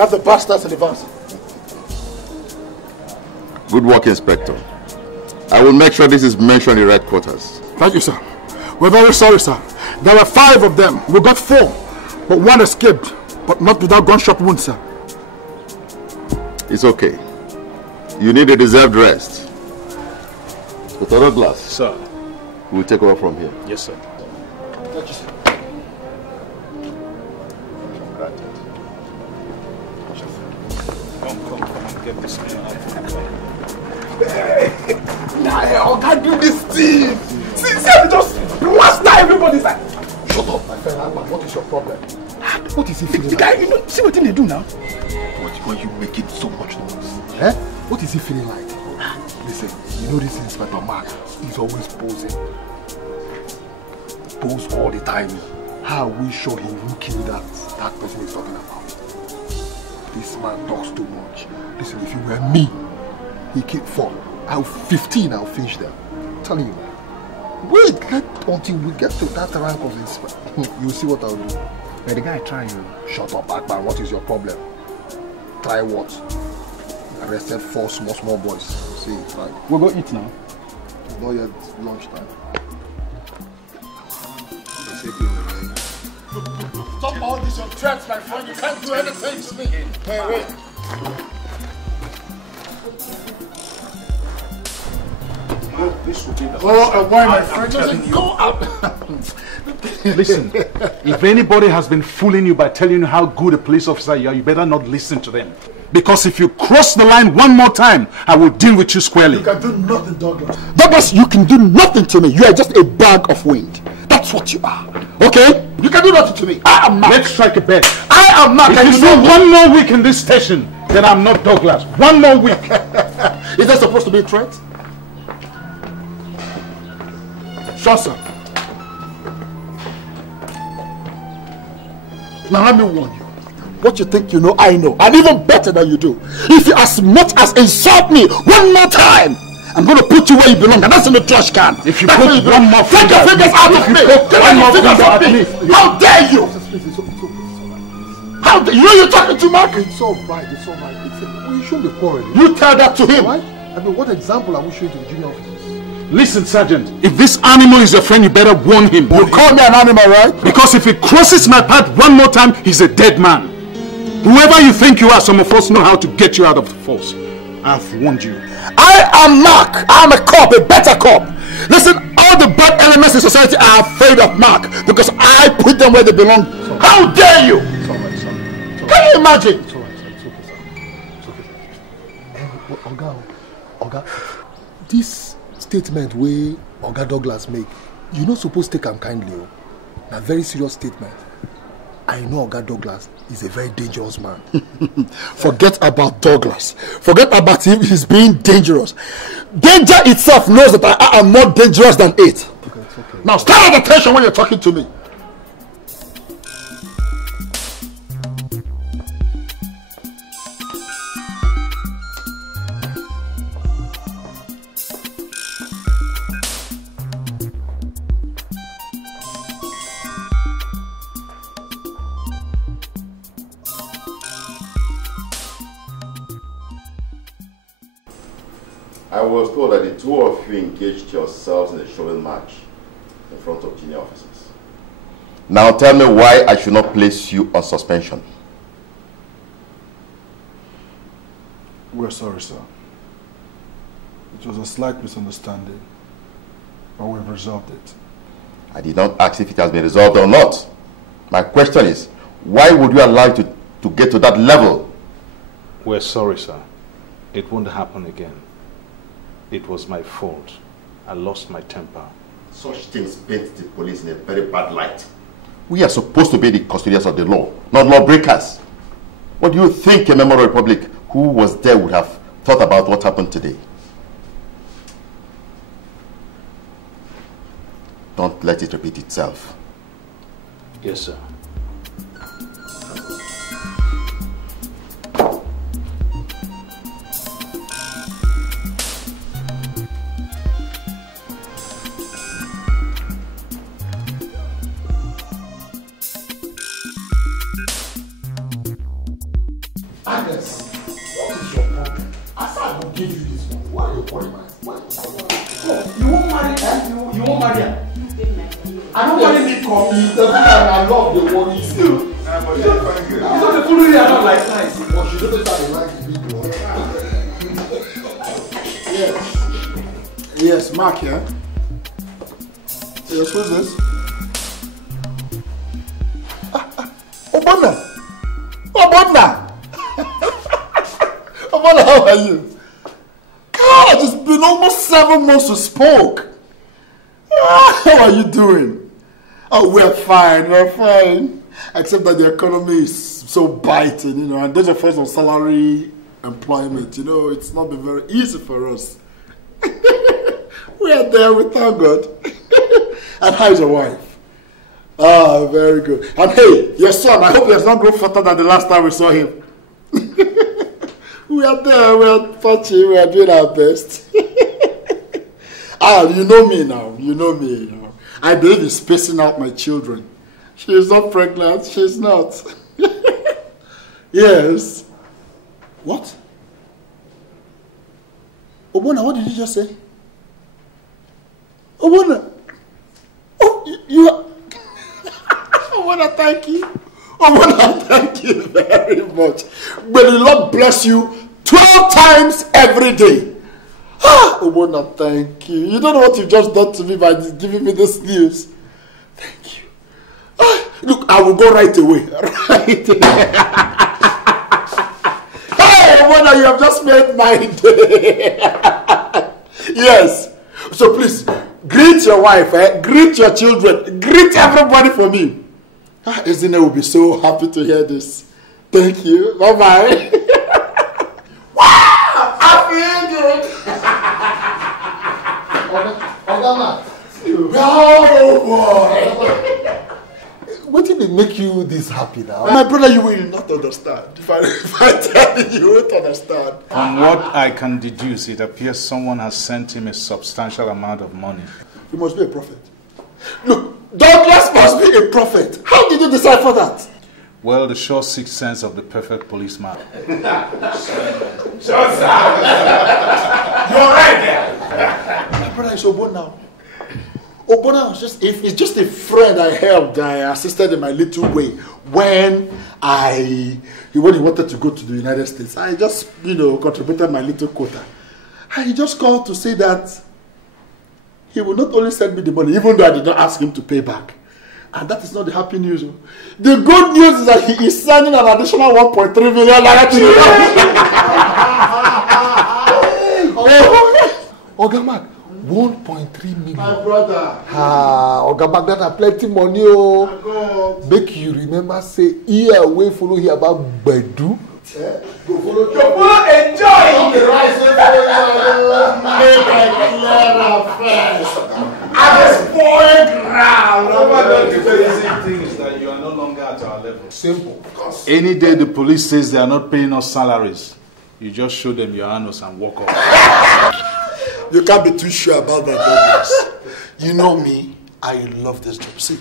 We have the bastards in advance. Good work, Inspector. I will make sure this is mentioned in right quarters. Thank you, sir. We're very sorry, sir. There were 5 of them. We got 4, but 1 escaped, but not without gunshot wounds, sir. It's okay. You need a deserved rest. Dr. Douglas. Sir. We'll take over from here. Yes, sir. Thank you, sir. Come, get this man out. Nah, I can't do this thing. See, just blast everybody's like. Shut up, my friend. What is your problem? What is he feeling? The guy, you know, see what they do now? Why you making so much noise? Eh? What is he feeling like? Listen, you know this Inspector Mark, he's always posing. Pose all the time. How are we sure he will kill that person he's talking about? This man talks too much. Listen, if you were me, he killed 4. 15, I'll finish them. I'm telling you. Wait, until we get to that rank of Inspector. You'll see what I'll do. Hey, the guy trying you. Shut up, Akbar. What is your problem? Try what? Arrested 4 small boys. See, try. We'll go eat now. Not yet lunchtime. Stop all this your threats, my friend. You can't do anything to me. Hey, wait. This will be the why, my friend? Doesn't go out. Listen, if anybody has been fooling you by telling you how good a police officer you are, you better not listen to them. Because if you cross the line one more time, I will deal with you squarely. You can do nothing, Douglas. Douglas, you can do nothing to me. You are just a bag of wind. That's what you are. Okay? You can do nothing to me. I am not. Let's strike a bet. I am not. If you do one more week in this station, then I'm not Douglas. One more week. Is that supposed to be a threat? Sure, sir. Now let me warn you. What you think you know, I know. And even better than you do. If you as much as insult me one more time, I'm going to put you where you belong, and that's in the trash can. If you put one more take your fingers out of me. Take your fingers off me. How dare you? How dare you? Know you're talking to Mark? It's all right. It's all right. You shouldn't be quarreling. You tell that to him. Right? I mean, what example are we showing to the junior officers? Listen, Sergeant, if this animal is your friend, you better warn him. You call me an animal, right? Because if he crosses my path one more time, he's a dead man. Whoever you think you are, some of us know how to get you out of the force. I've warned you. I am Mark. I'm a cop, a better cop. Listen, all the bad elements in society are afraid of Mark because I put them where they belong. How dare you? It's all right, son. Can you imagine? It's all right, son. It's okay, son. It's okay. Oga, this statement where Oga Douglas make, you not supposed to take him kindly. A very serious statement. I know Oga Douglas is a very dangerous man. Forget about Douglas. Forget about him. He's being dangerous. Danger itself knows that I am more dangerous than it. Okay, it's okay. Now stand at attention when you're talking to me. I was told that the 2 of you engaged yourselves in a showing match in front of junior officers. Now tell me why I should not place you on suspension. We're sorry, sir. It was a slight misunderstanding, but we've resolved it. I did not ask if it has been resolved or not. My question is, why would you allow it to get to that level? We're sorry, sir. It won't happen again. It was my fault. I lost my temper. Such things paint the police in a very bad light. We are supposed to be the custodians of the law, not lawbreakers. What do you think a member of the Republic who was there would have thought about what happened today? Don't let it repeat itself. Yes, sir. for me. The I love the one you do. You know the food here are not like nice. But she doesn't like the big one. Yes. Yes, Mark, yeah? Yes, who's this? Obana! Obana! Obana, how are you? God, it's been almost 7 months we spoke. How are you doing? Oh, we're fine. Except that the economy is so biting, you know, and those of us on salary employment, you know, it's not been very easy for us. We are there, we thank God. And how is your wife? Ah, very good. And hey, your son, I hope he has not grown fatter than the last time we saw him. We are there, we are touching, we are doing our best. Ah, you know me now, you know me. I believe in spacing out my children. She is not pregnant, she's not. Yes. What? Obona, what did you just say? Obona. Oh, you are... Obona, thank you. Obona, thank you very much. May the Lord bless you 12 times every day. Ah, Obona, thank you. You don't know what you've just done to me by giving me this news. Thank you. Ah, look, I will go right away. Right away. Hey, Obona, you have just made my day. Yes. So please, greet your wife, greet your children, greet everybody for me. Ah, Ezine will be so happy to hear this. Thank you. Bye-bye. Wow! I feel good. Oh, boy. What did it make you this happy now? My brother, you will not understand. If I tell you, you won't understand. From what I can deduce, it appears someone has sent him a substantial amount of money. He must be a prophet. Look, Douglas must be a prophet. How did you decipher that? Well, the sure sixth sense of the perfect policeman. Sure, sir. You're right there. My brother is Obona now. Obona was it's just a friend I helped. I assisted in my little way when he wanted to go to the United States. I just, contributed my little quota. And he just called to say that he will not only send me the money, even though I did not ask him to pay back. And that is not the happy news. The good news is that he is sending an additional 1.3 million naira to you. Oga Mark, 1.3 million. My brother. Oga Mark, that are plenty money. Oh. Make you remember, say, here we follow here about Bedu. Go follow enjoy the rice. Make a clear first. At a spoiled ground. The basic thing is that you are no longer at our level. Simple. Any day the police says they are not paying us salaries, you just show them your annos and walk off. You can't be too sure about that, Douglas. You know me, I love this job. See,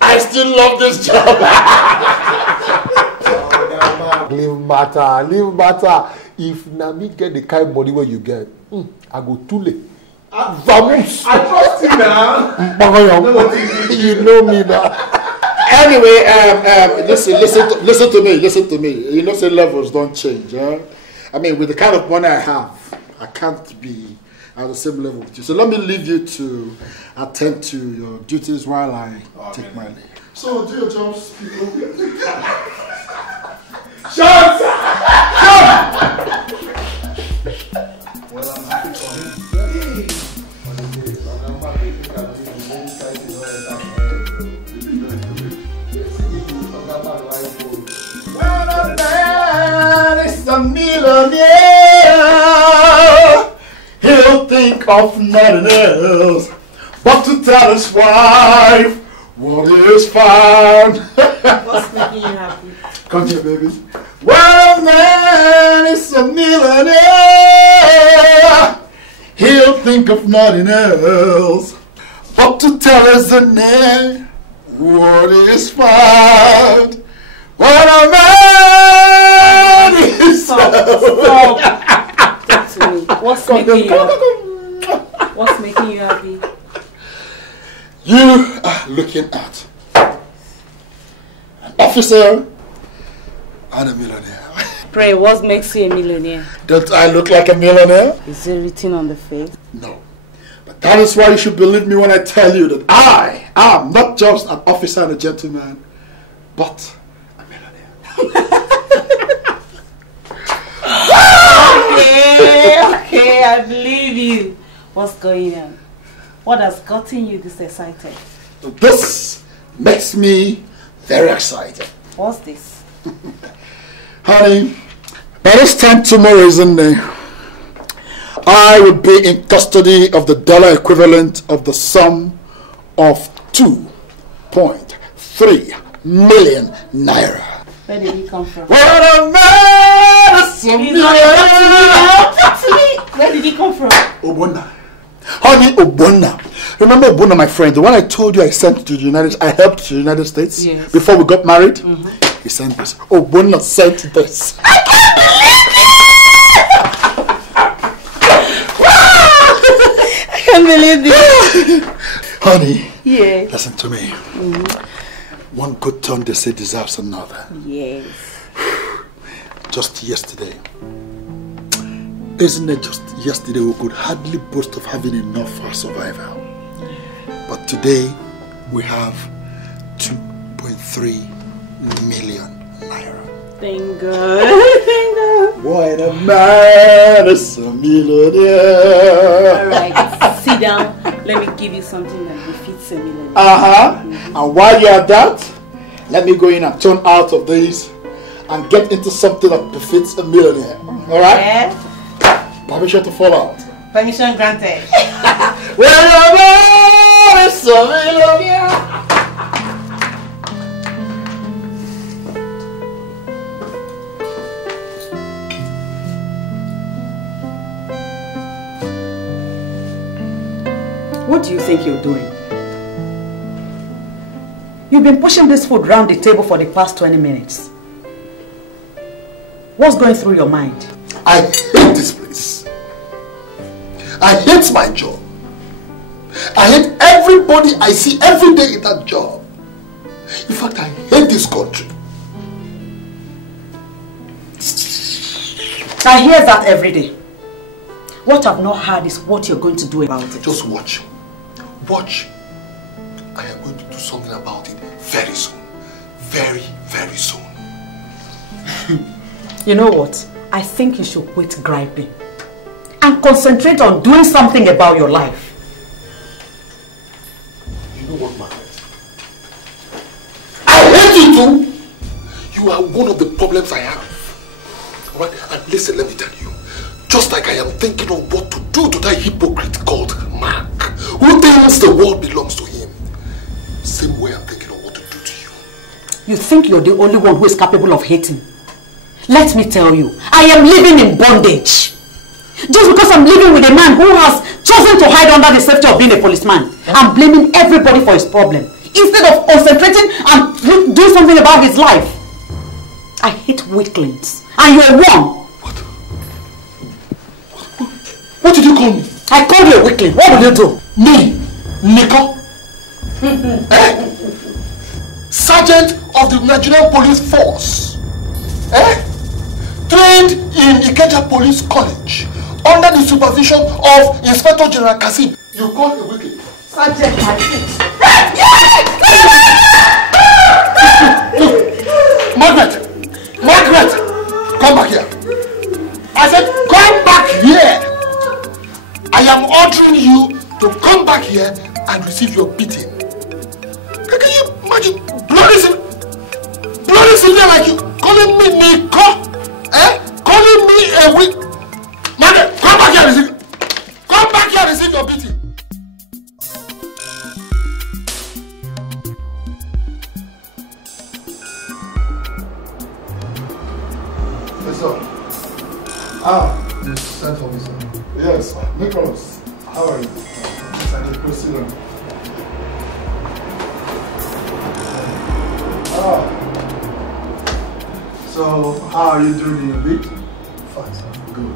I still love this job. Leave matter. If Nami get the kind of body where you get, I go too late. Vamos. I trust you now. You know me now. Anyway, listen to me. You know, say levels don't change. I mean, with the kind of money I have, I can't be at the same level with you. So let me leave you to attend to your duties while I take my leave. So do your jobs, people. Shut up! Well, I'm happy for him. Well, a man is a millionaire. He'll think of nothing else but to tell his wife what is fun. What's making you happy? Come here, baby. Well, a man is a millionaire. He'll think of nothing else but to tell us the name what is fun. When a man is Stop. What's making you happy? What's making you happy? looking at an officer and a millionaire. Pray, what makes you a millionaire? Don't I look like a millionaire? Is it written on the face? No. But that is why you should believe me when I tell you that I am not just an officer and a gentleman, but a millionaire. Okay, I believe you. What's going on? What has gotten you this excited? This makes me very excited. What's this? Honey, by this time tomorrow, isn't it? I will be in custody of the dollar equivalent of the sum of 2.3 million naira. Where did he come from? What a man! Talk to me! Where did he come from? Obona. Honey, Obona. Remember Obona, my friend, the one I told you I sent to the United States, I helped to the United States? Yes. Before we got married? He sent this. Obona sent this. I can't believe this! Honey, Yeah. listen to me. One good turn, they say, deserves another. Yes. Just yesterday, isn't it just yesterday we could hardly boast of having enough for our survival? But today, we have 2.3 million naira. Thank God. Thank God. What a man is a millionaire. Alright, sit down. Let me give you something that befits a millionaire. And while you're at that, let me go in and turn out of these and get into something that befits a millionaire. Alright? Yeah. Permission to fall out. Permission granted. What a man is a millionaire. What do you think you're doing? You've been pushing this food round the table for the past 20 minutes. What's going through your mind? I hate this place. I hate my job. I hate everybody I see every day in that job. In fact, I hate this country. I hear that every day. What I've not heard is what you're going to do about it. Just watch. Watch. I am going to do something about it very soon. Very, very soon. You know what? I think you should quit griping and concentrate on doing something about your life. You know what, Margaret? I hate you too. You are one of the problems I have. Alright? And listen, let me tell you. Just like I am thinking of what to do to that hypocrite called Mark, who thinks the world belongs to him. Same way I'm thinking of what to do to you. You think you're the only one who is capable of hating? Let me tell you, I am living in bondage. Just because I'm living with a man who has chosen to hide under the safety of being a policeman, I'm blaming everybody for his problem, instead of concentrating and doing something about his life. I hate weaklings, and you're one. What did you call me? I called you a weakling. What will you do? Me? Nico? Sergeant of the Nigerian Police Force. Trained in Ikeja Police College under the supervision of Inspector General Kasim. You call a weakling? Sergeant, I think. Margaret! Margaret! Come back here. I said, come back here! I am ordering you to come back here and receive your beating. Can you imagine bloody civilian like you calling me Nico? Calling me a weak... Margaret, come back here and receive... Come back here and receive your beating. Yes, sir. Yes, sent for me, sir. Yes, Nicholas, how are you? Yes, I did proceed. So, how are you doing in your week? Fine, sir. Good.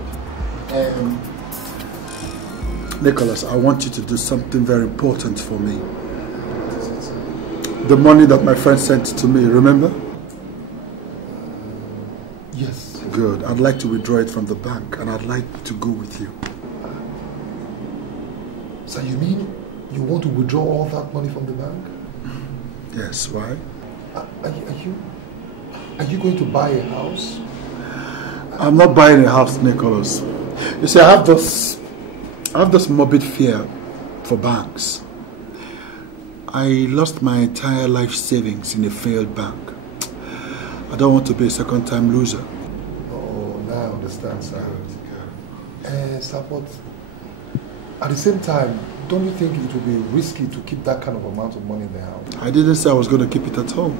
Nicholas, I want you to do something very important for me. The money that my friend sent to me, remember? Yes. Good. I'd like to withdraw it from the bank and I'd like to go with you. So you mean you want to withdraw all that money from the bank? Yes, why? Are you going to buy a house? I'm not buying a house, Nicholas. You see, I have this morbid fear for banks. I lost my entire life savings in a failed bank. I don't want to be a second-time loser. Oh, now I understand, sir. Sir, but at the same time, don't you think it would be risky to keep that kind of amount of money in the house? I didn't say I was going to keep it at home.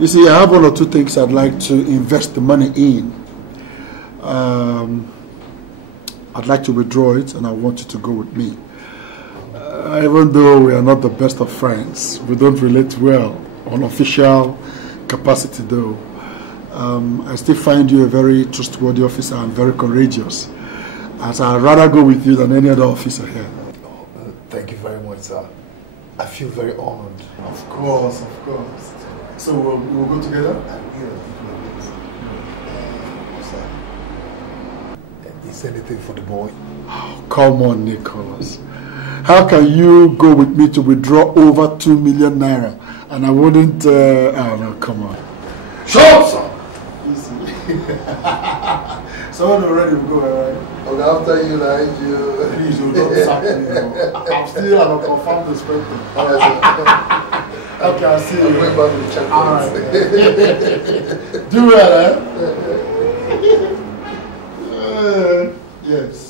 You see, I have one or two things I'd like to invest the money in. I'd like to withdraw it and I want you to go with me. Even though we are not the best of friends, we don't relate well on official capacity though. I still find you a very trustworthy officer and very courageous. As I'd rather go with you than any other officer here. Oh, thank you very much, sir. I feel very honored. Of course, of course. So we'll go together? Is anything for the boy? Oh, come on, Nicholas. How can you go with me to withdraw over 2 million naira and I wouldn't... oh no, come on. Shut up, sir! Easy. So when we're ready, we'll go, alright? Okay, after you, like you. Please, don't sack me. I'm still an confirmed inspector. Okay, I'll see you. I'm going back to check. Alright. Do well, eh? Yes.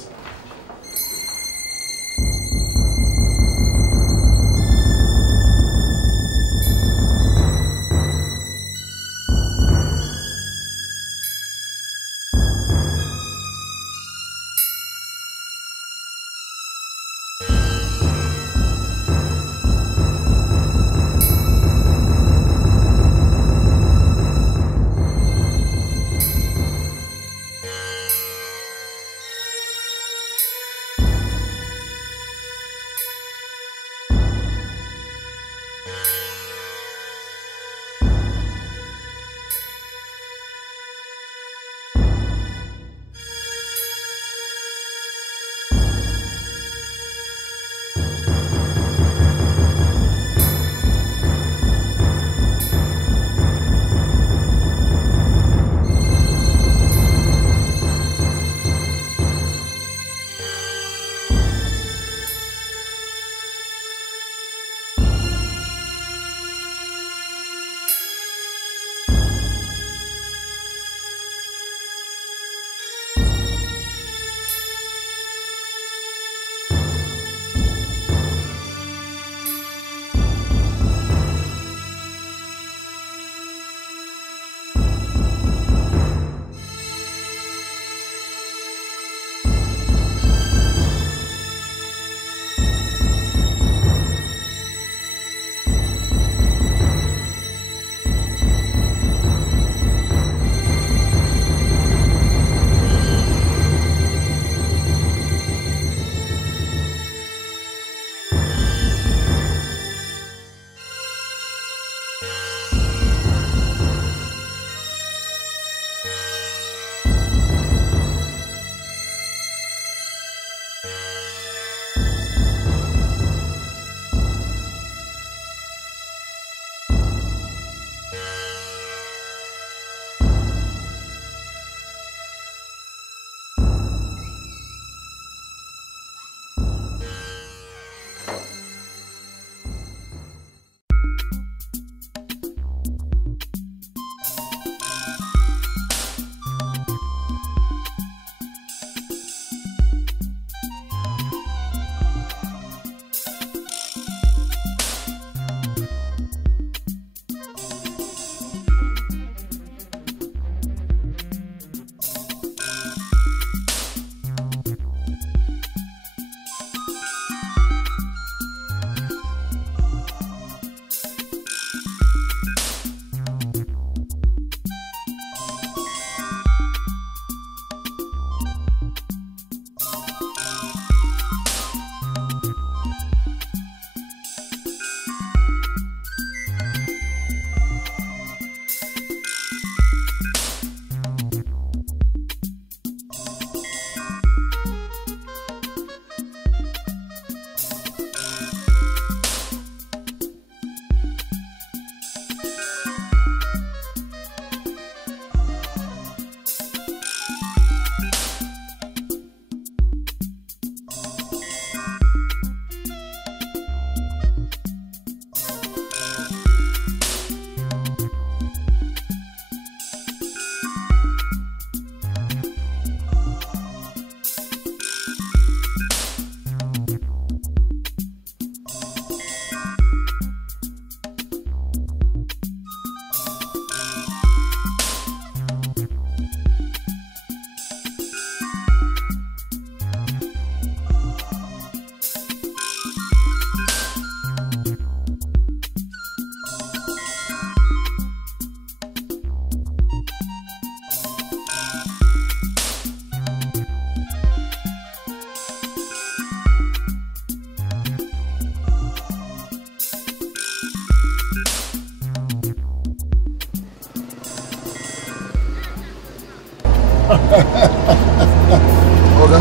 Oga?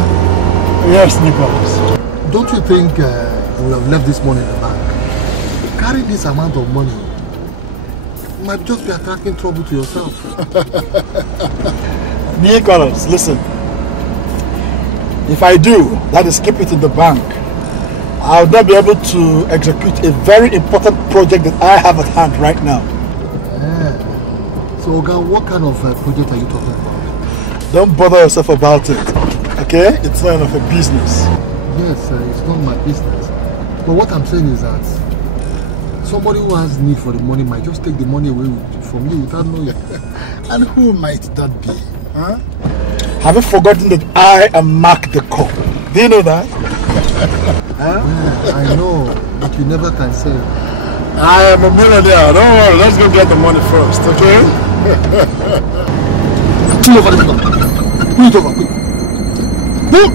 Yes, Nicholas. Don't you think you would have left this money in the bank? Carry this amount of money might just be attracting trouble to yourself. Nicholas, listen. If I do, that is keep it in the bank, I'll not be able to execute a very important project that I have at hand right now. Yeah. So, Oga, what kind of project are you talking about? Don't bother yourself about it, okay? It's none of a business. Yes, it's not my business. But what I'm saying is that somebody who has need for the money might just take the money away from you without knowing. And who might that be? Huh? Have you forgotten that I am Mark the Cop? Do you know that? Huh? Yeah, I know, but you never can say. I am a millionaire. Don't worry, let's go get the money first, okay? Pull over this car. Pull it over, quick. Pull!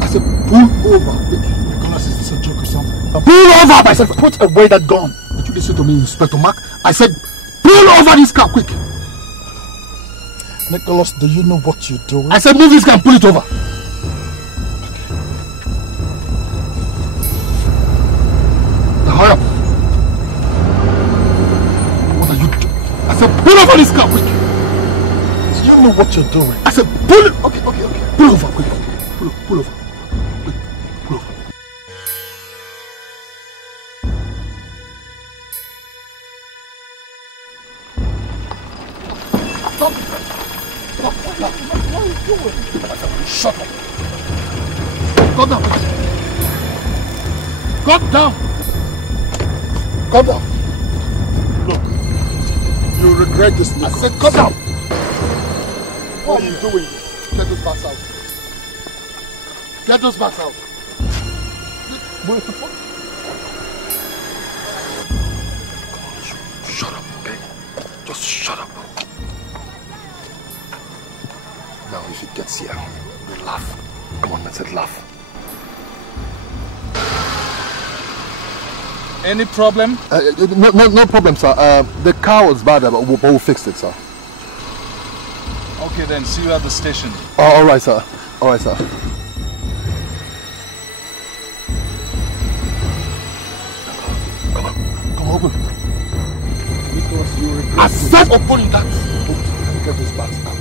I said pull over, quick. Nicholas, is this a joke or something? Pull over! I said Put away that gun. Did you listen to me, Inspector Mark? I said pull over this car, quick. Nicholas, do you know what you're doing? I said move this car and pull it over. Now hurry up. What are you doing? I said pull over this car, quick. Do you know what you're doing? I said pull it. Okay. Pull over, quick. Pull over. Quick, pull over. Stop. What are you doing? I said, shut up. Calm down. Calm down. Calm down. Look, you regret this, Nicholas. I said, calm down. What are you doing? Get those bags out. Get those bags out. Shut up, okay? Just shut up. Now, if he gets here, we'll laugh. Come on, let's laugh. Any problem? No problem, sir. The car was bad, but we'll fix it, sir. Okay, then. See you at the station. Oh, all right, sir. All right, sir. Come on, open. Because you regret. I said open that boot and get those bags out.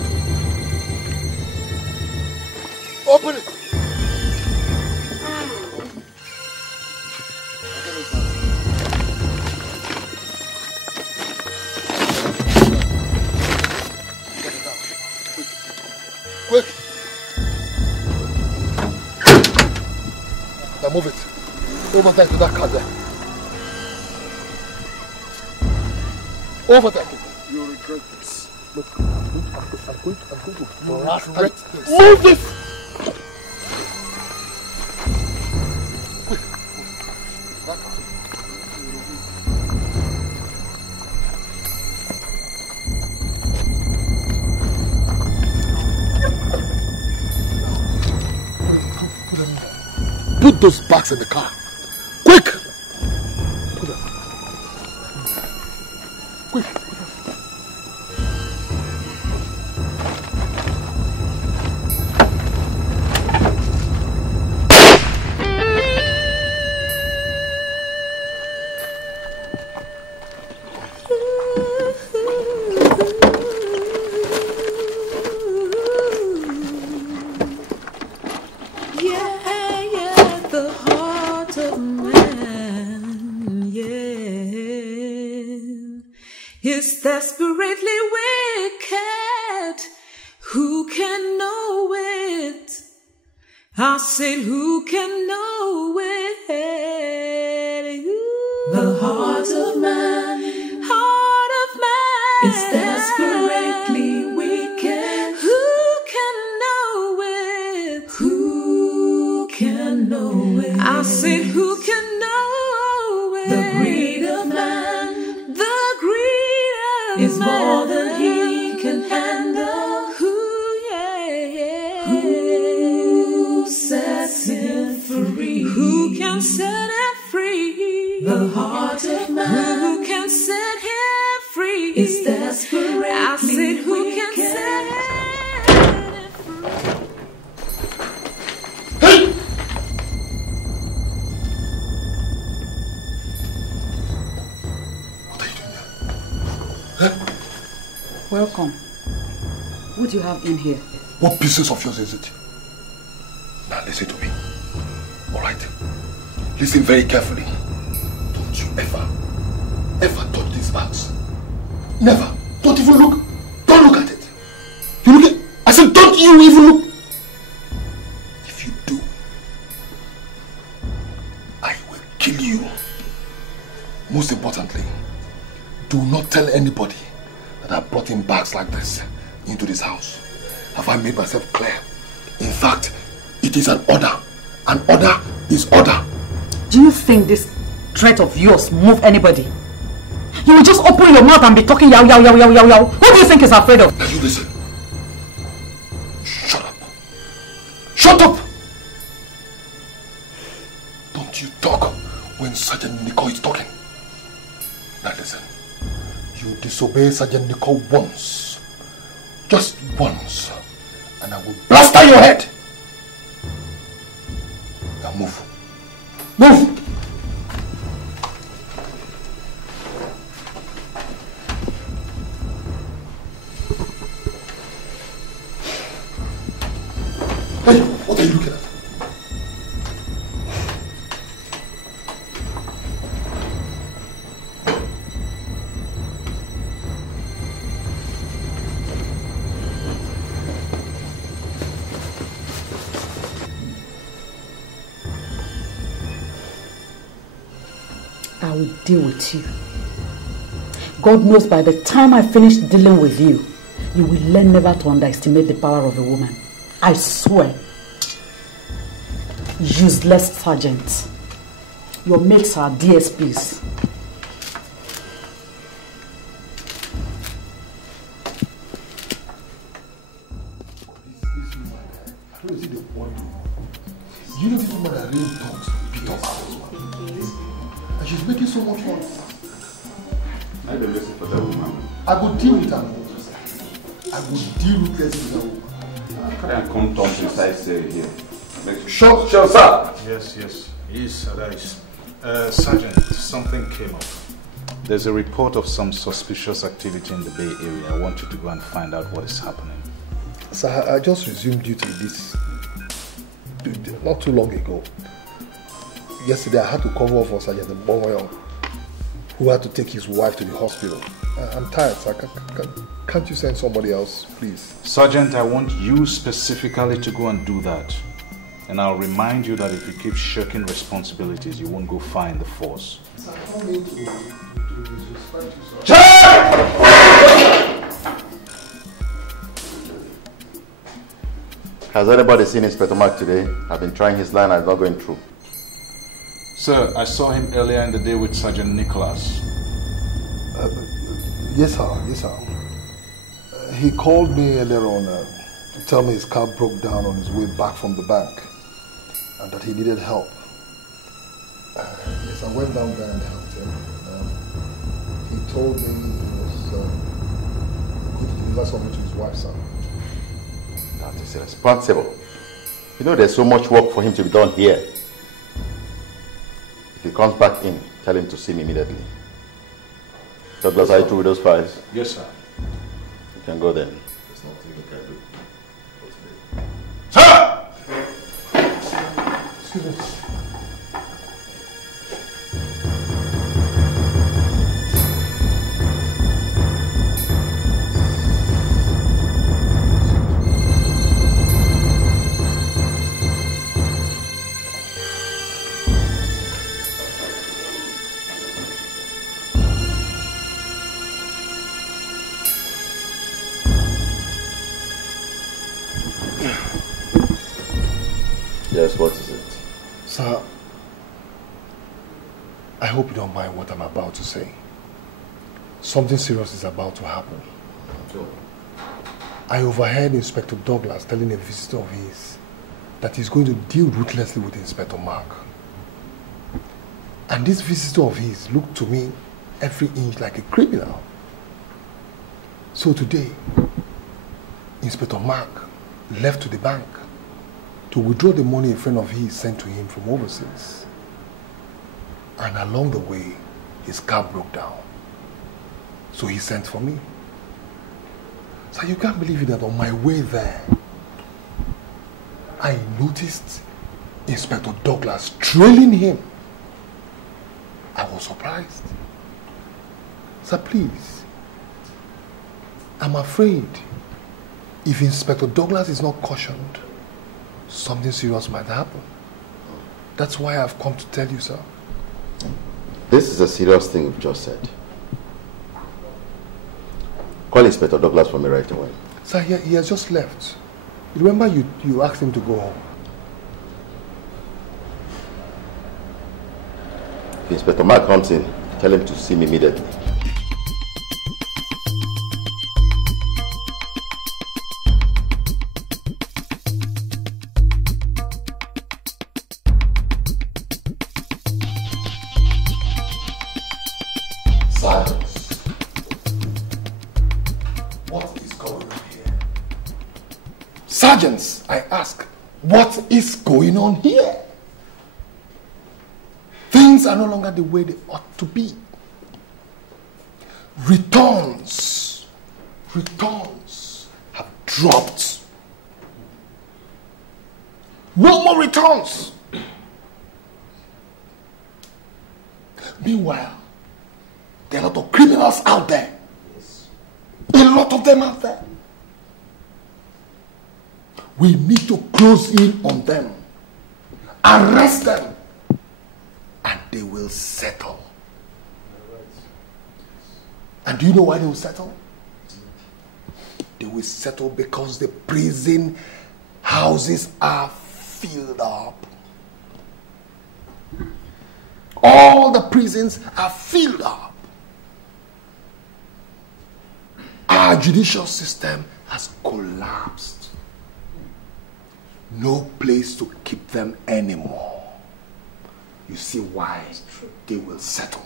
Open it. Quick! Now move it. Over there to that car there. Over there. You'll regret this. Look, I'm going to regret this. Move this! Quick. That car. Put those bags in the car. Quick! Put them. Quick. Is desperately wicked. Who can know it? I said, who can know it? The heart of man is desperately wicked. Who can know it? Who can know it? I said, who can know it? The greed of man. Is more than he can handle. Who sets him free? Who can set him free? The heart of man. Who can set him free? Is desperately I said, who can set him Welcome. What do you have in here? What business of yours is it? Now listen to me. Alright? Listen very carefully. Don't you ever touch these bags. Never. Don't even look. Don't look at it. You look at it. I said don't you even look. If you do, I will kill you. Most importantly, do not tell anybody that I brought in bags like this into this house. Have I made myself clear? In fact, it is an order. An order is order. Do you think this threat of yours move anybody? You will just open your mouth and be talking yow, yow, yow, yow, yow, yow. Who do you think is afraid of? Now you listen. Shut up. Shut up! Don't you talk when Sergeant Nicole is talking. Now listen. You disobey Sergeant Nicole once. Just once. And I will blast out your head. Now move. Move! Hey, what are you looking at? I will deal with you. God knows by the time I finish dealing with you, you will learn never to underestimate the power of a woman. I swear. Useless sergeant. Your mates are DSPs. You know this woman that really talks beat up her. And she's making so much money. I don't listen for that woman. I will deal with her. I will deal with that woman. I can't talk inside here. Sure, sir. Yes, that is. Sergeant, something came up. There's a report of some suspicious activity in the Bay Area. I want you to go and find out what is happening. Sir, I just resumed duty this not too long ago. Yesterday I had to cover for Sergeant Bomoyo, who had to take his wife to the hospital. I'm tired, sir. Can't you send somebody else, please? Sergeant, I want you specifically to go and do that. And I'll remind you that if you keep shirking responsibilities, you won't go far in the force. Sir, I don't mean to disrespect you, sir. Has anybody seen Inspector Mark today? I've been trying his line and it's not going through. Sir, I saw him earlier in the day with Sergeant Nicholas. Yes, sir. He called me earlier on to tell me his car broke down on his way back from the bank and that he needed help. Yes, I went down there and helped him. He told me he was going to deliver something to his wife, sir. That is irresponsible. You know there's so much work for him to be done here. If he comes back in, tell him to see me immediately. Douglas, are you through with those files? Yes, sir. You can go then. There's nothing you can do. Sir! Excuse me. Yes, what is it? Sir, I hope you don't mind what I'm about to say. Something serious is about to happen. Sure. I overheard Inspector Douglas telling a visitor of his that he's going to deal ruthlessly with Inspector Mark. And this visitor of his looked to me every inch like a criminal. So today, Inspector Mark left to the bank to withdraw the money a friend of his sent to him from overseas. And along the way, his car broke down. So he sent for me. So you can't believe it that on my way there, I noticed Inspector Douglas trailing him. I was surprised. Sir, please, I'm afraid if Inspector Douglas is not cautioned, something serious might happen. That's why I've come to tell you, sir. This is a serious thing you've just said. Call Inspector Douglas for me right away. Sir, he has just left. Remember you asked him to go home. If Inspector Mark comes in, tell him to see me immediately. Silence. What is going on here? Sergeants, I ask, what is going on here? Things are no longer the way they ought to be. Returns have dropped. No more returns. Meanwhile, there are a lot of criminals out there. Yes. A lot of them out there. We need to close in on them, arrest them, and they will settle. And do you know why they will settle? They will settle because the prison houses are filled up. All the prisons are filled up. Our judicial system has collapsed. No place to keep them anymore. You see why they will settle.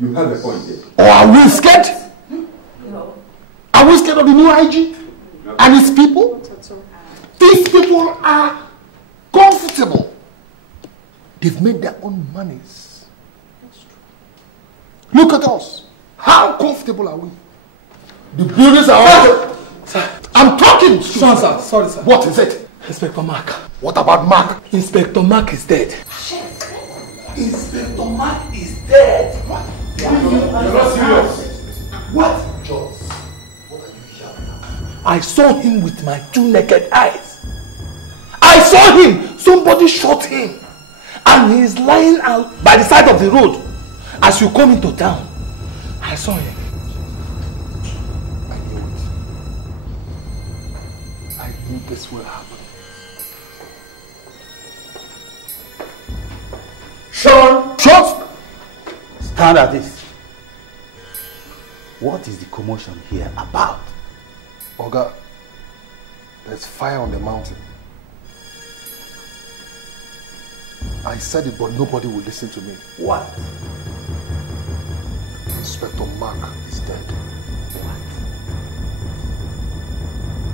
You have a point there. Or are we scared? No. Are we scared of the new IG and his people? These people are comfortable. They've made their own monies. Look at us. How comfortable are we? The buildings are all... Sir. I'm talking. Sir, sir. Sorry, sir. What is it? Inspector Mark. What about Mark? Inspector Mark is dead. Inspector Mark is dead. What? You're not serious. What? Jones, what are you yelling about? I saw him with my two naked eyes. I saw him. Somebody shot him. And he's lying out by the side of the road. As you come into town, I saw him. I knew it. I knew this will happen. Sean! Shut! Stand at this. What is the commotion here about? Oga, there's fire on the mountain. I said it, but nobody will listen to me. What? Inspector Mark is dead. What?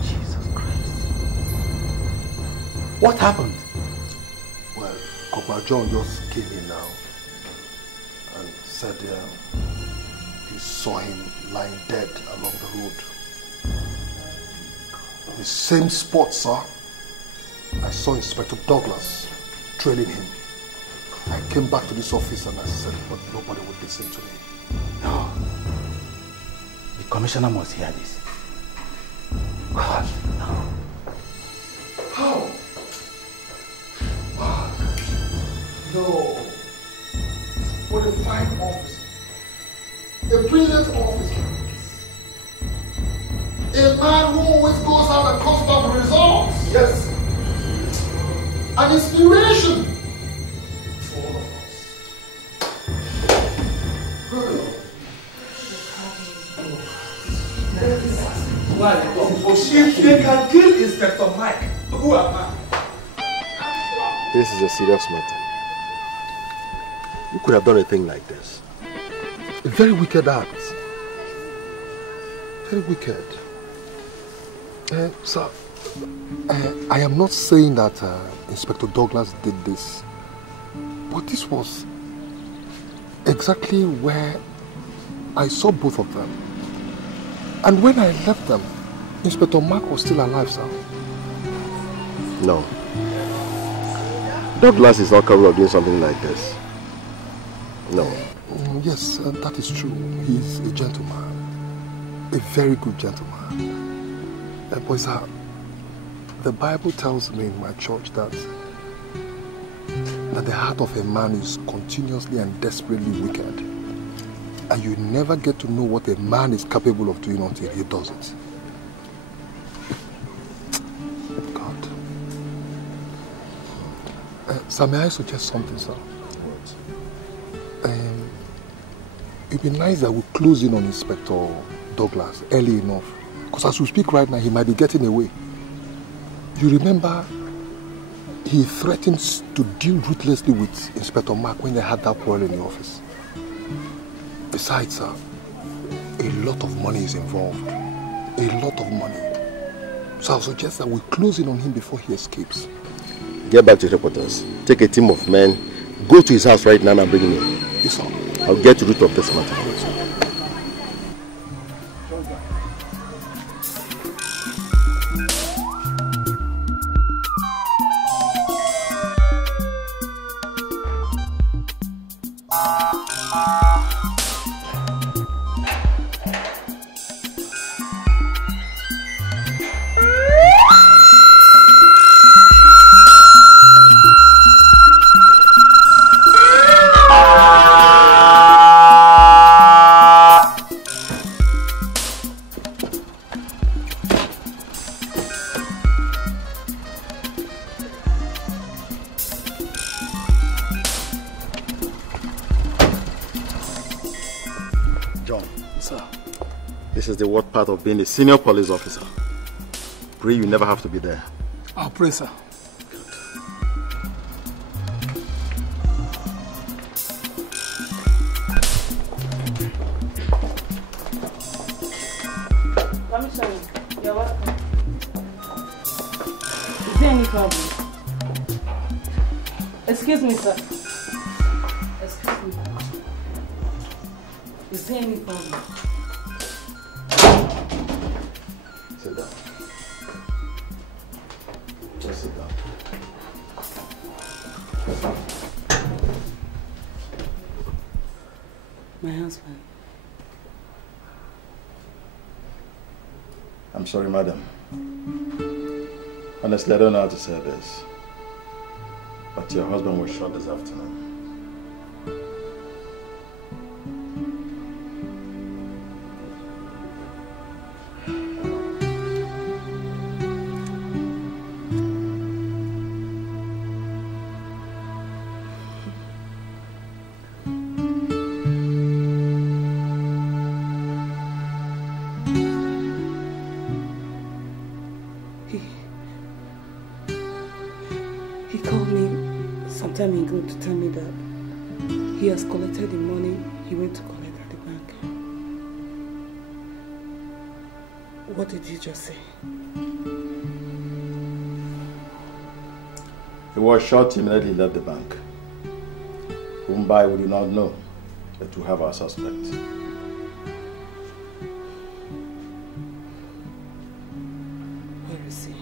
Jesus Christ. What happened? Well, Corporal John just came in now and said he saw him lying dead along the road. The same spot, sir. I saw Inspector Douglas trailing him. I came back to this office and I said, but nobody would listen to me. No. The commissioner must hear this. God, no. How? Mark. No. What a fine officer. A brilliant officer. A man who always goes out and comes back with results. Yes. An inspiration for all of us. If they can kill Inspector Mike, who am I? This is a serious matter. You could have done a thing like this. A very wicked act. Very wicked. Sir, I am not saying that Inspector Douglas did this, but this was exactly where I saw both of them. And when I left them, Inspector Mark was still alive, sir. No. Douglas is not capable of doing something like this. No. Yes, that is true. He's a gentleman. A very good gentleman. But sir, the Bible tells me in my church that the heart of a man is continuously and desperately wicked. And you never get to know what a man is capable of doing until he does it. God. Sir, may I suggest something, sir? It'd be nice that we close in on Inspector Douglas early enough. Because as we speak right now, he might be getting away. You remember, he threatens to deal ruthlessly with Inspector Mark when they had that quarrel in the office. Besides, sir, a lot of money is involved. A lot of money. So I'll suggest that we close in on him before he escapes. Get back to reporters. Take a team of men. Go to his house right now and bring him in. Yes, sir. I'll get to the root of this matter. Of being a senior police officer. Pray you never have to be there. I'll pray, sir. Commissioner, you're welcome. Is there any problem? Excuse me, sir. Excuse me. Is there any problem? Sit down. Just sit down. My husband. I'm sorry, madam. Honestly, I don't know how to say this. But your husband was shot this afternoon. Time ago to tell me that he has collected the money he went to collect at the bank. What did you just say? He was shot immediately he left the bank. Whom by we do not know, but we have our suspect. Where is he?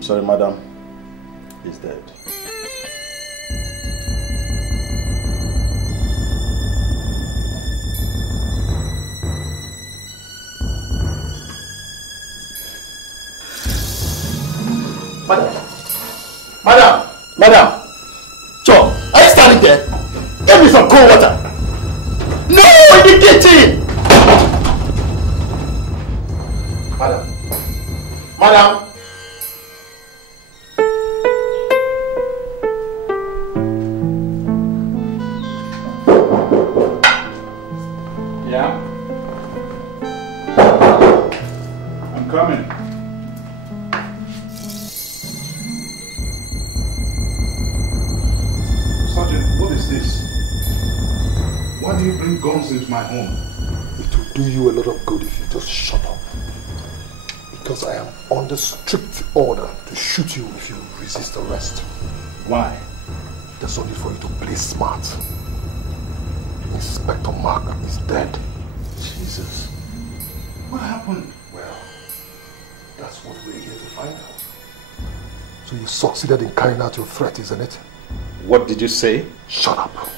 Sorry, madam. He's dead. Madam! Joe, are you standing there? Give me some cold water. No, in the kitchen! Madam! Into my home. It will do you a lot of good if you just shut up. Because I am under strict order to shoot you if you resist arrest. Why? There's only for you to play smart. Inspector Mark is dead. Jesus. What happened? Well, that's what we're here to find out. So you succeeded in carrying out your threat, isn't it? What did you say? Shut up.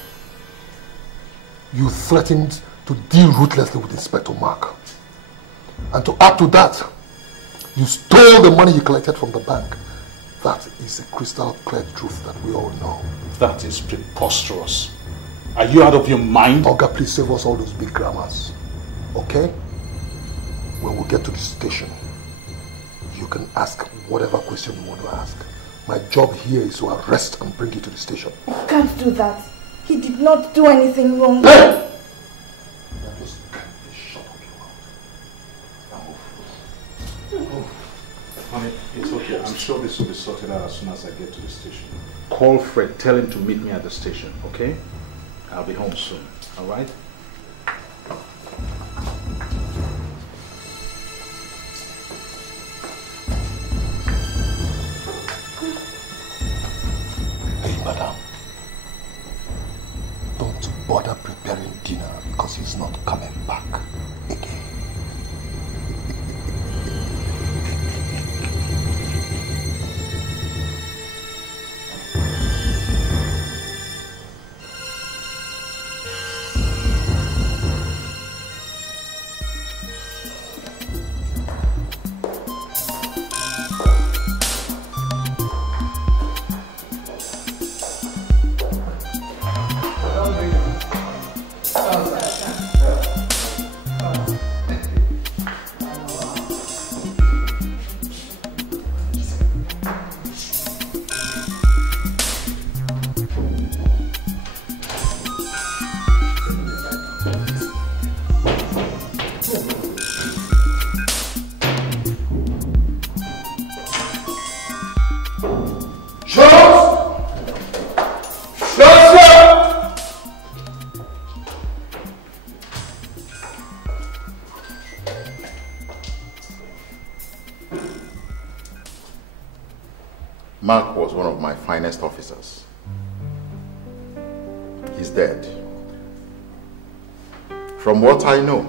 You threatened to deal ruthlessly with Inspector Mark. And to add to that, you stole the money you collected from the bank. That is a crystal clear truth that we all know. That is preposterous. Are you out of your mind? Olga, please save us all those big grammars. Okay? When we get to the station, you can ask whatever question you want to ask. My job here is to arrest and bring you to the station. You can't do that. He did not do anything wrong. Hey! Just shut up your mouth. Honey, it's okay. I'm sure this will be sorted out as soon as I get to the station. Call Fred. Tell him to meet me at the station, okay? I'll be home soon. All right? Hey, madam. Don't bother preparing dinner because he's not coming back again. Mark was one of my finest officers. He's dead. From what I know,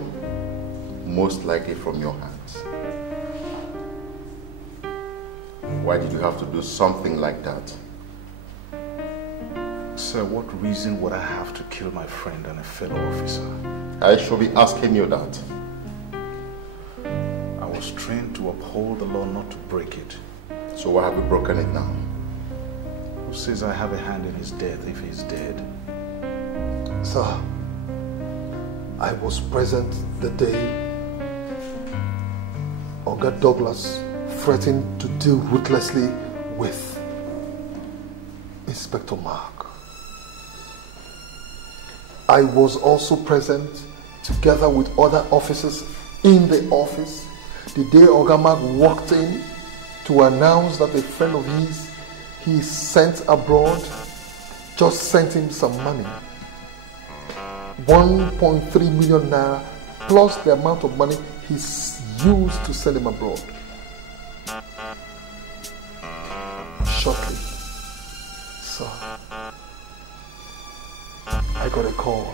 most likely from your hands. Why did you have to do something like that? Sir, what reason would I have to kill my friend and a fellow officer? I should be asking you that. I was trained to uphold the law, not to break it. So why have you broken it now? Who says I have a hand in his death if he's dead? Sir, I was present the day Olga Douglas threatened to deal ruthlessly with Inspector Mark. I was also present together with other officers in the office the day Olga Mark walked in to announce that a friend of his he sent abroad just sent him some money. 1.3 million naira plus the amount of money he's used to send him abroad. Shortly, sir, I got a call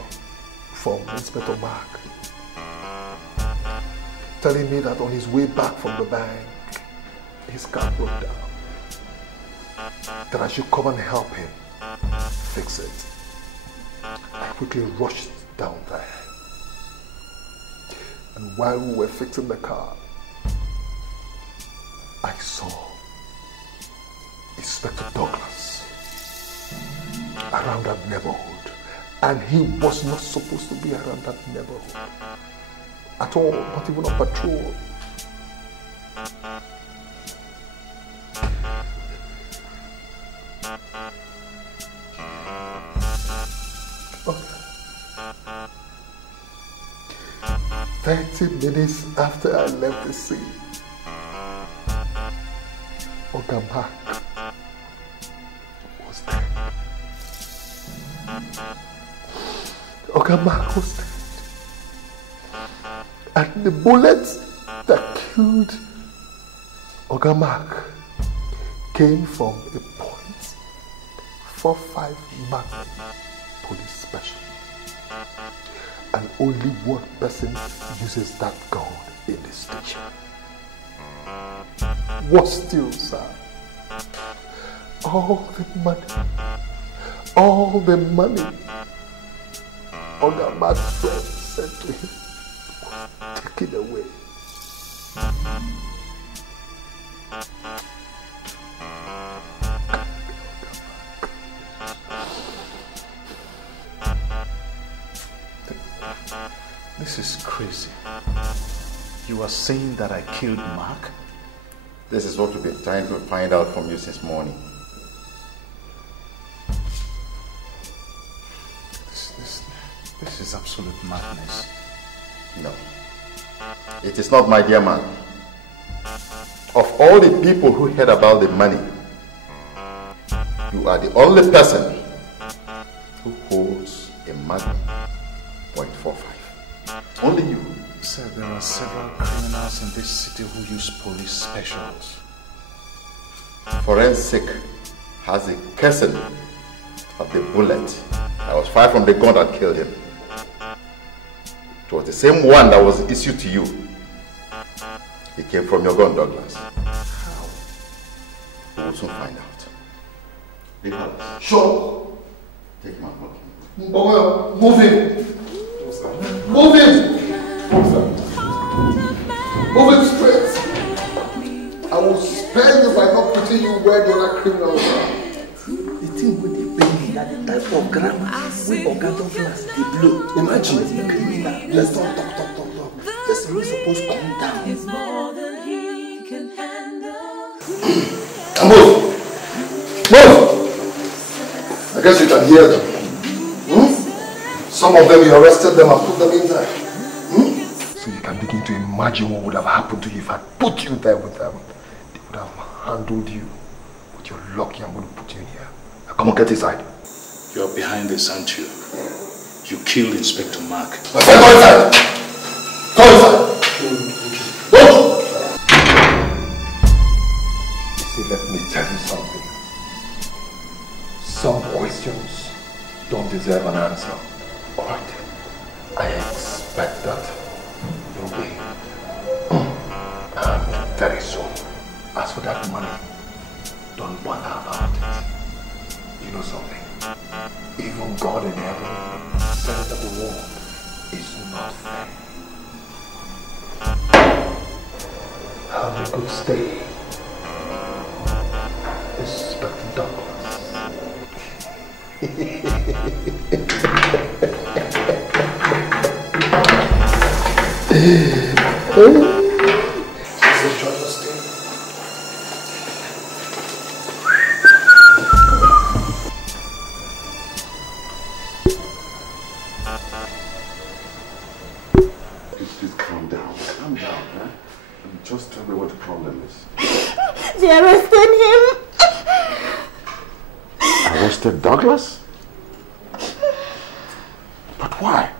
from Inspector Mark telling me that on his way back from the bank, his car broke down. That I should come and help him fix it. I quickly rushed down there. And while we were fixing the car, I saw Inspector Douglas around that neighborhood. And he was not supposed to be around that neighborhood at all, not even on patrol. Okay. 30 minutes after I left the scene, Okafor was dead. Okafor was dead. And the bullet that killed Oga Mark came from a .45 Magnum police special. And only one person uses that gun in the station. What still, sir? All the money Oga Mark's friend sent to him was taken away. This is crazy. You are saying that I killed Mark? This is what we've been trying to find out from you since morning. This is absolute madness. No. It is not, my dear man. Of all the people who heard about the money, you are the only person who holds a Magnum .45. Only you. Sir, there are several criminals in this city who use police specials. Forensic has a casing of the bullet that was fired from the gun that killed him. It was the same one that was issued to you. It came from your gun, Douglas. How? We will soon find out. Nicholas. Sure. Take my book. Move him. Move him. Move him straight. I will spare you by not putting you where the other criminals are. The thing with the baby, that the type of grammar with Oga Douglas, the blow. Imagine the criminal. Let's talk. This is really supposed to calm down. Move! I guess you can hear them. Some of them, you arrested them and put them in there. So you can begin to imagine what would have happened to you if I put you there with them. They would have handled you. But you're lucky I'm going to put you in here. Now come on, get inside. You're behind this, aren't you? You killed Inspector Mark. My friend, go inside! Go inside! Go! You see, let me tell you something. Some questions don't deserve an answer. Alright? I expect that you'll be. And very soon. As for that money, don't bother about it. You know something? Even God in heaven said that the world is not fair. Have a good stay, Inspector Douglas. Please calm down. Calm down, huh? And just tell me what the problem is. They arrested him. Arrested Douglas? But why?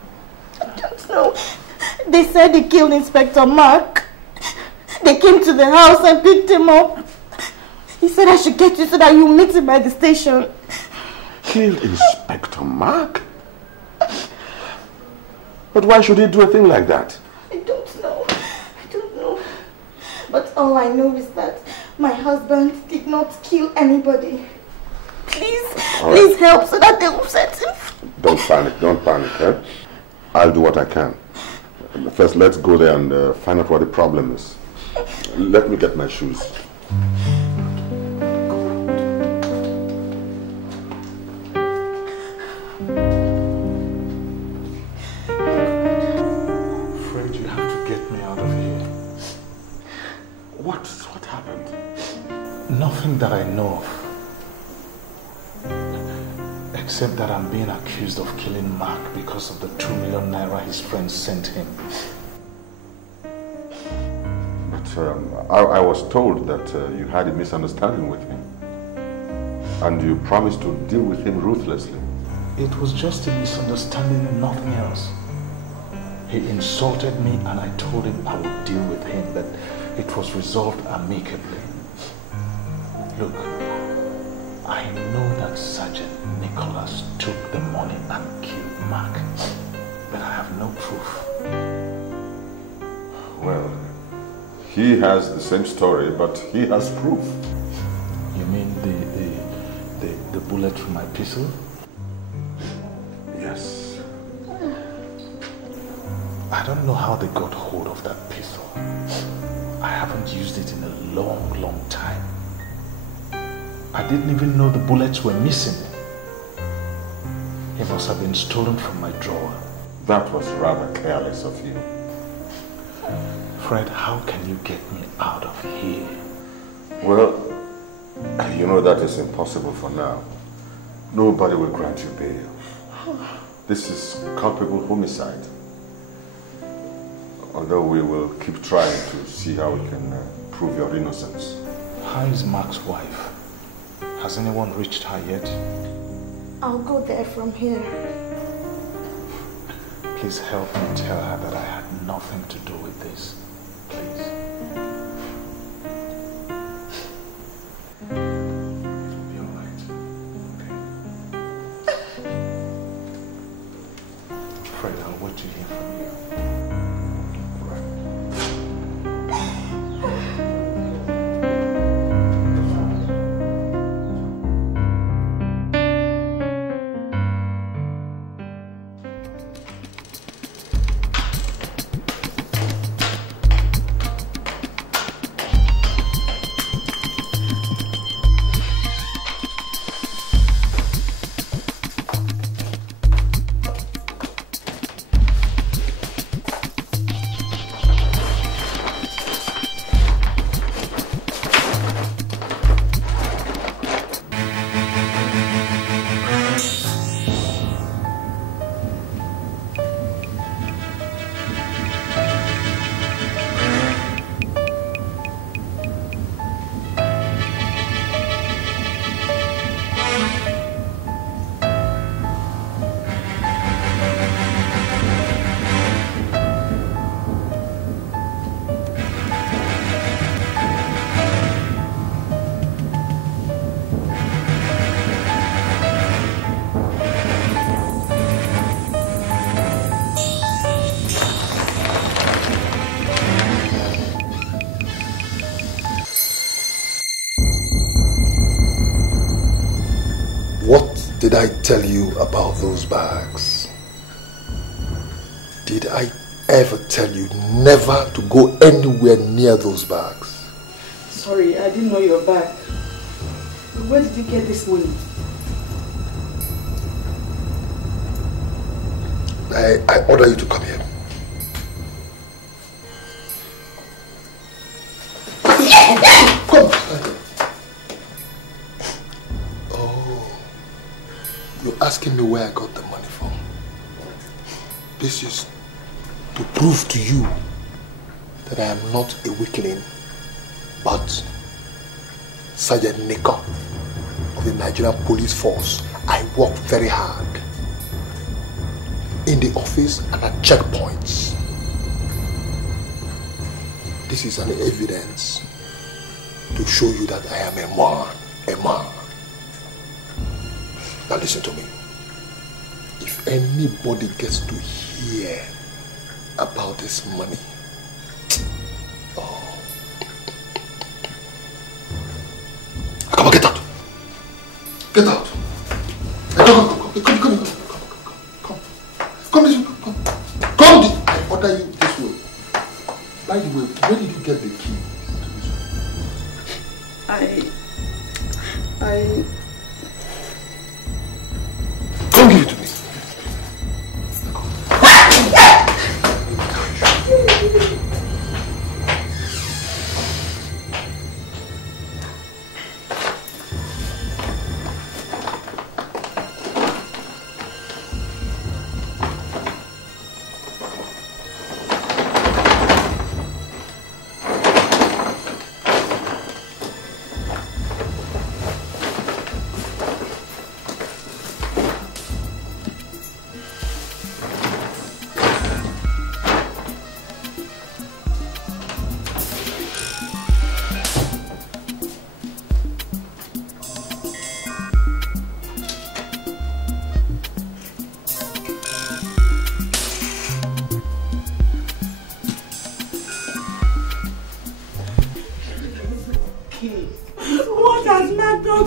I don't know. They said they killed Inspector Mark. They came to the house and picked him up. He said I should get you so that you meet him by the station. Killed Inspector Mark? But why should he do a thing like that? I don't know. But all I know is that my husband did not kill anybody. Please help so that they will set him. Don't panic, eh? I'll do what I can. First, let's go there and find out what the problem is. Let me get my shoes. Fred, you have to get me out of here. What happened? Nothing that I know of. Except that I'm being accused of killing Mark because of the 2 million naira his friends sent him. But I was told that you had a misunderstanding with him. And you promised to deal with him ruthlessly. It was just a misunderstanding and nothing else. He insulted me and I told him I would deal with him, but it was resolved amicably. Look, I know that Sergeant Nicholas took the money and killed Mark, but I have no proof. Well, he has the same story, but he has proof. You mean the bullet from my pistol? Yes. I don't know how they got hold of that pistol. I haven't used it in a long, long time. I didn't even know the bullets were missing. It must have been stolen from my drawer. That was rather careless of you. Fred, how can you get me out of here? Well, you know that is impossible for now. Nobody will grant you bail. This is culpable homicide. Although we will keep trying to see how we can prove your innocence. How is Mark's wife? Has anyone reached her yet? I'll go there from here. Please help me tell her that I had nothing to do with this. Please. It'll be all right. Okay. Fred, I'll wait to hear from you. Did I tell you about those bags? Did I ever tell you never to go anywhere near those bags? Sorry, I didn't know you were back. Where did you get this money? I order you to come here. Come. You're asking me where I got the money from. This is to prove to you that I am not a weakling, but Sergeant Nika of the Nigerian Police Force. I work very hard in the office and at checkpoints. This is an evidence to show you that I am a man. Now listen to me. If anybody gets to hear about this money, come on, get out. Get out. Come. I order you this way. By the way, where did you get the key? Come give it to me.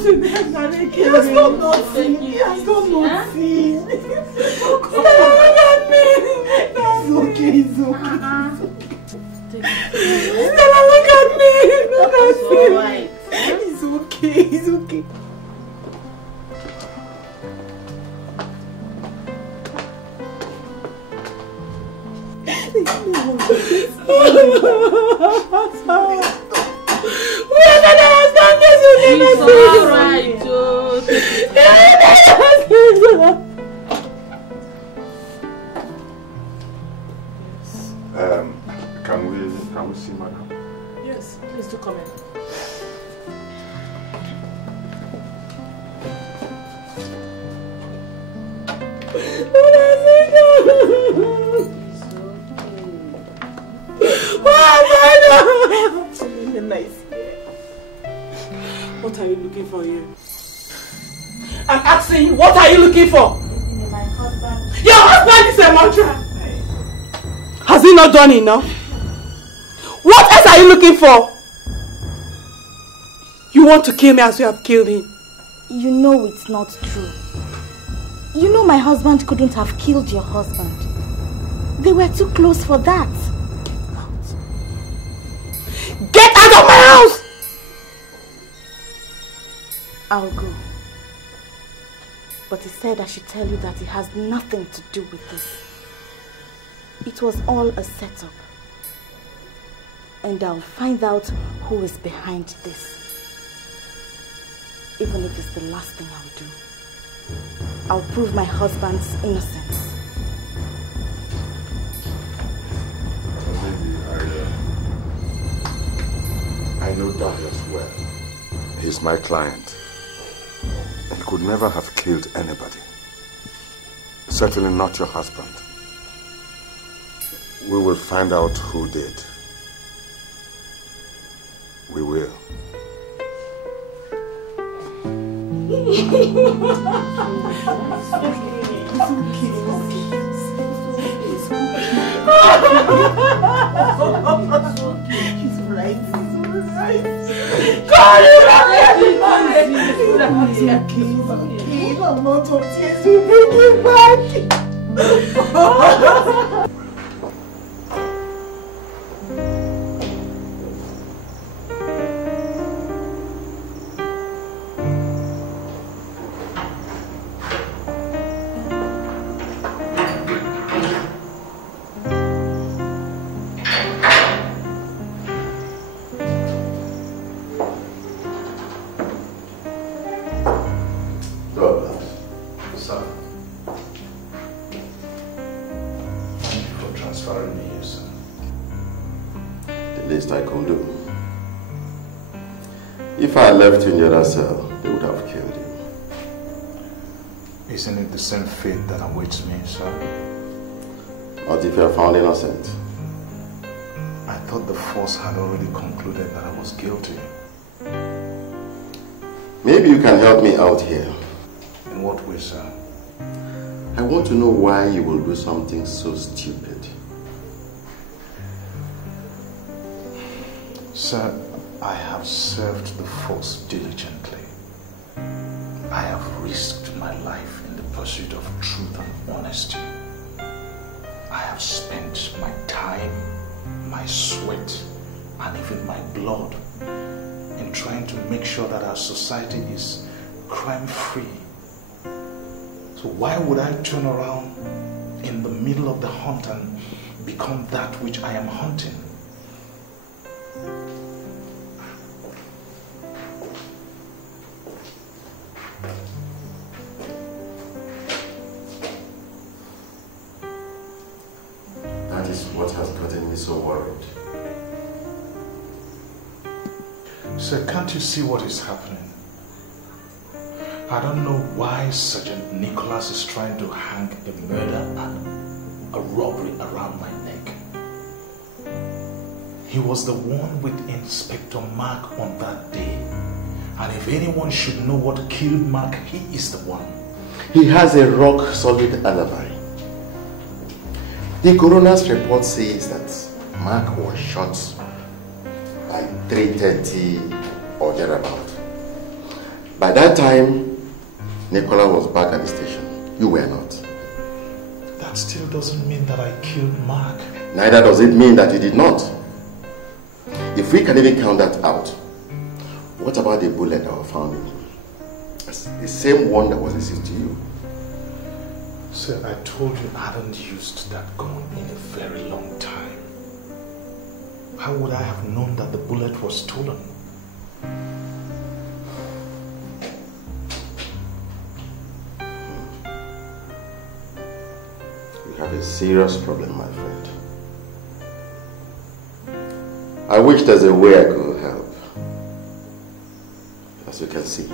He has not naughty. He has not naughty. Stella, look at me. It's okay, it's okay. Stella, look at me. Look at me. It's okay, it's okay. Can we see madam? Yes, please do come in. What are you looking for here? I'm asking you, what are you looking for? My husband. Your husband is a murderer. Has he not done enough? What else are you looking for? You want to kill me as you have killed him? You know it's not true. You know my husband couldn't have killed your husband. They were too close for that. Get out of my house! I'll go. But he said I should tell you that it has nothing to do with this. It was all a setup. And I'll find out who is behind this. Even if it's the last thing I'll do. I'll prove my husband's innocence. I know Darius well. He's my client. He could never have killed anybody. Certainly not your husband. We will find out who did. We will. He's right. God, the amount of tears will bring you back. If I left you in the other cell, they would have killed you. Isn't it the same fate that awaits me, sir? What if you are found innocent? I thought the force had already concluded that I was guilty. Maybe you can help me out here. In what way, sir? I want to know why you will do something so stupid. Sir, I have served the force diligently. I have risked my life in the pursuit of truth and honesty. I have spent my time, my sweat, and even my blood in trying to make sure that our society is crime-free. So why would I turn around in the middle of the hunt and become that which I am hunting? That is what has gotten me so worried. Sir, can't you see what is happening? I don't know why Sergeant Nicholas is trying to hang a murder and a robbery around my neck. He was the one with Inspector Mark on that day. And if anyone should know what killed Mark, he is the one. He has a rock-solid alibi. The coroner's report says that Mark was shot by 3:30 or thereabout. By that time, Nicola was back at the station. You were not. That still doesn't mean that I killed Mark. Neither does it mean that you did not. If we can even count that out, what about the bullet that was found in him? The same one that was issued to you. Sir, I told you I haven't used that gun in a very long time. How would I have known that the bullet was stolen? You have a serious problem, my friend. I wish there's a way I could help. As you can see,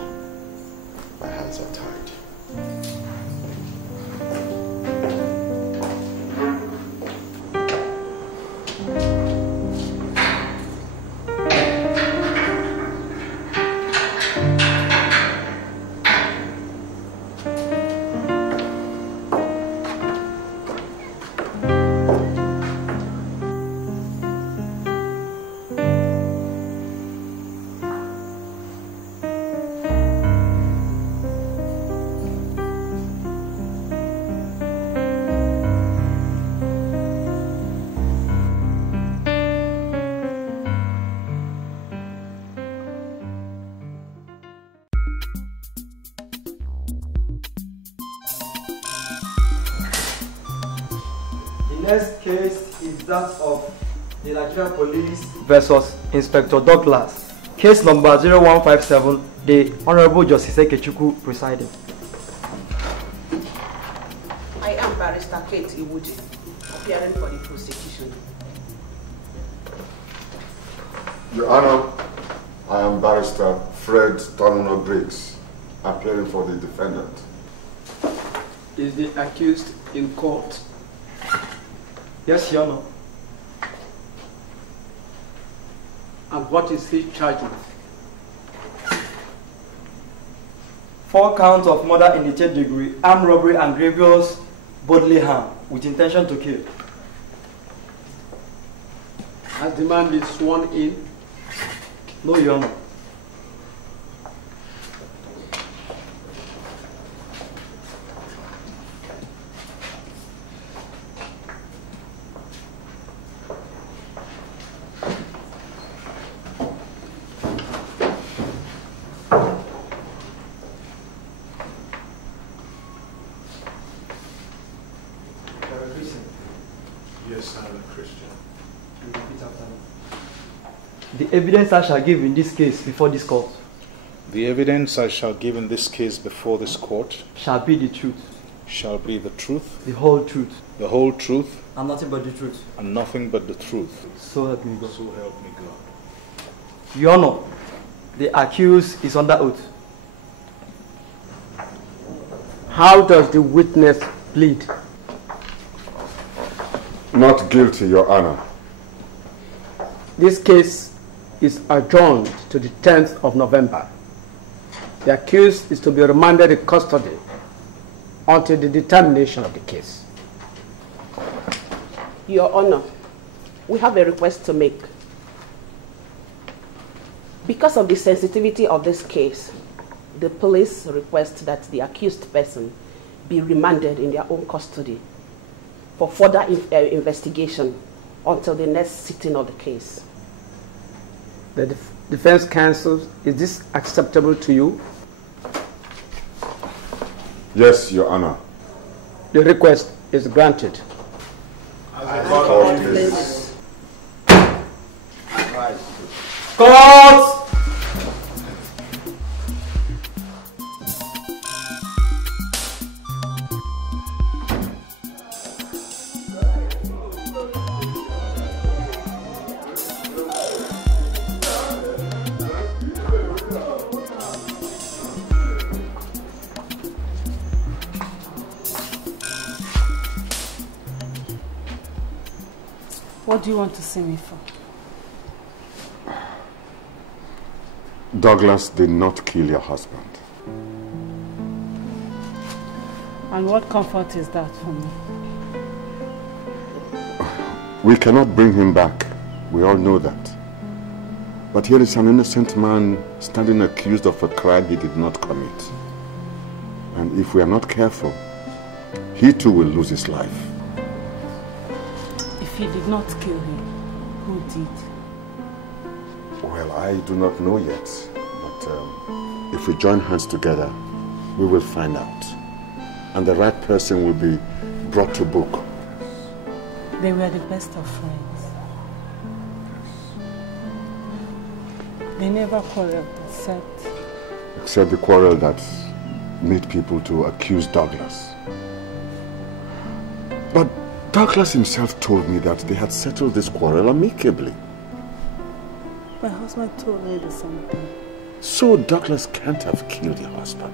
my hands are tied. Next case is that of the Nigerian Police versus Inspector Douglas. Case number 0157, the Honorable Justice Ekechukwu presiding. I am Barrister Kate Iwuji, appearing for the prosecution. Your Honor, I am Barrister Fred Tonono Briggs, appearing for the defendant. Is the accused in court? Yes, Your Honor. And what is he charged with? 4 counts of murder in the 3rd degree, armed robbery and grievous bodily harm with intention to kill. Has the man been sworn in? No, Your Honor. Yes, I'm a Christian. The evidence I shall give in this case before this court The evidence I shall give in this case before this court shall be the truth, shall be the truth, the whole truth, the whole truth, and nothing but the truth. and nothing but the truth. So help me God. So help me God. Your Honor, the accused is under oath. How does the witness plead? Not guilty, Your Honor. This case is adjourned to the 10th of November. The accused is to be remanded in custody until the determination of the case. Your Honor, we have a request to make. Because of the sensitivity of this case, the police request that the accused person be remanded in their own custody for further investigation until the next sitting of the case. The defense counsel, is this acceptable to you? Yes, Your Honor. The request is granted. Court is... Court! What do you want to see me for? Douglas did not kill your husband. And what comfort is that for me? We cannot bring him back. We all know that. But here is an innocent man standing accused of a crime he did not commit. And if we are not careful, he too will lose his life. If he did not kill him, who did? Well, I do not know yet. But if we join hands together, we will find out. And the right person will be brought to book. They were the best of friends. They never quarreled except the quarrel that made people to accuse Douglas. But Douglas himself told me that they had settled this quarrel amicably. My husband told me the same thing. So Douglas can't have killed your husband.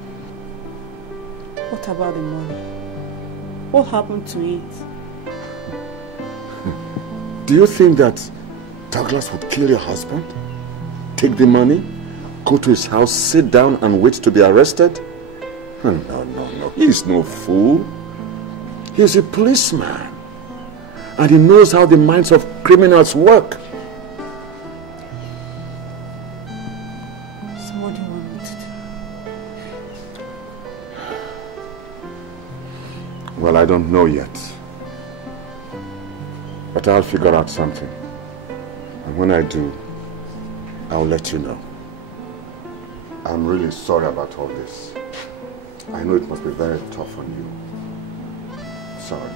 What about the money? What happened to it? Do you think that Douglas would kill your husband? Take the money, go to his house, sit down and wait to be arrested? No. He's no fool. He's a policeman. And he knows how the minds of criminals work. So what do you want me to do? Well, I don't know yet. But I'll figure out something. And when I do, I'll let you know. I'm really sorry about all this. I know it must be very tough on you. Sorry.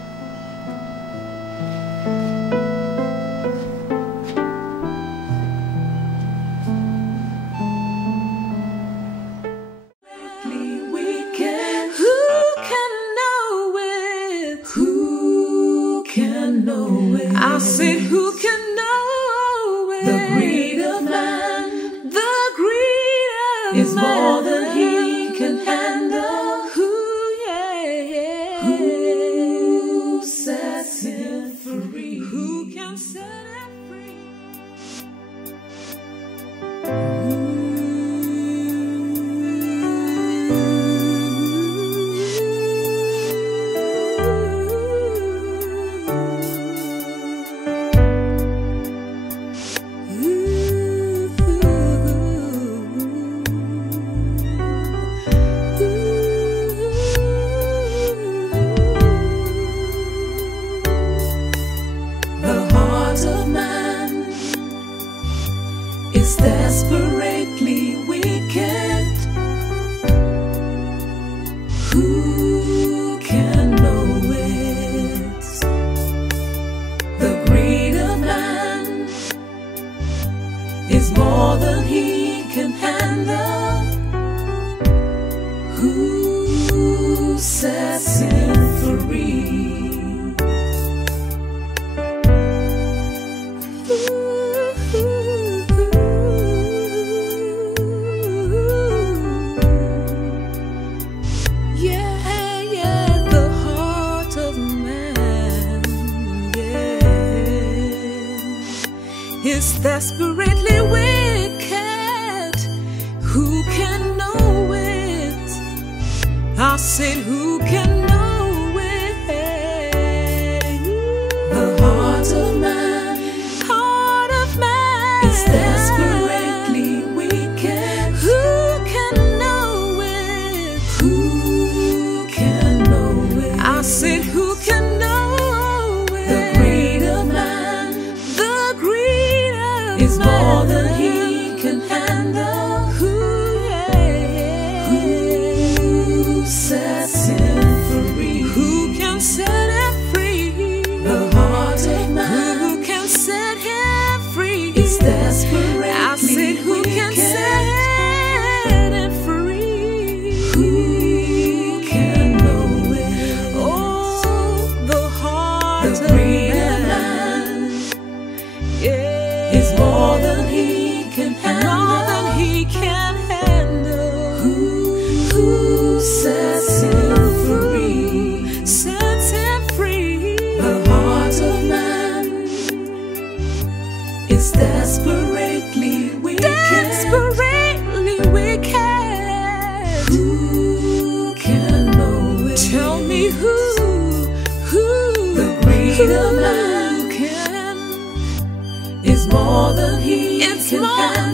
I said, who can know it? The greed of man, is more than he can handle. Who sets him free? Who can set him free? Desperately wicked. Who can know it? The greed of man is more than he can handle. Who sets him free? Desperately wicked. Who can know it? I said, who can know it? The heart of man is desperately wicked. Who can know it? Who can know it? I said, who can know it? The greed of man, is more than he can handle. Who sets him free? Who can set him free? The heart of man. Who can set him free? Is desperately I said, who can set him free? Who can know it? Oh, the heart of man. Is more than he can handle. More than he can handle. Who sets him free? Sets him free. The heart of man is desperately wicked. Desperately wicked. Who can know it? Tell me who? The greed of man is more than he can handle.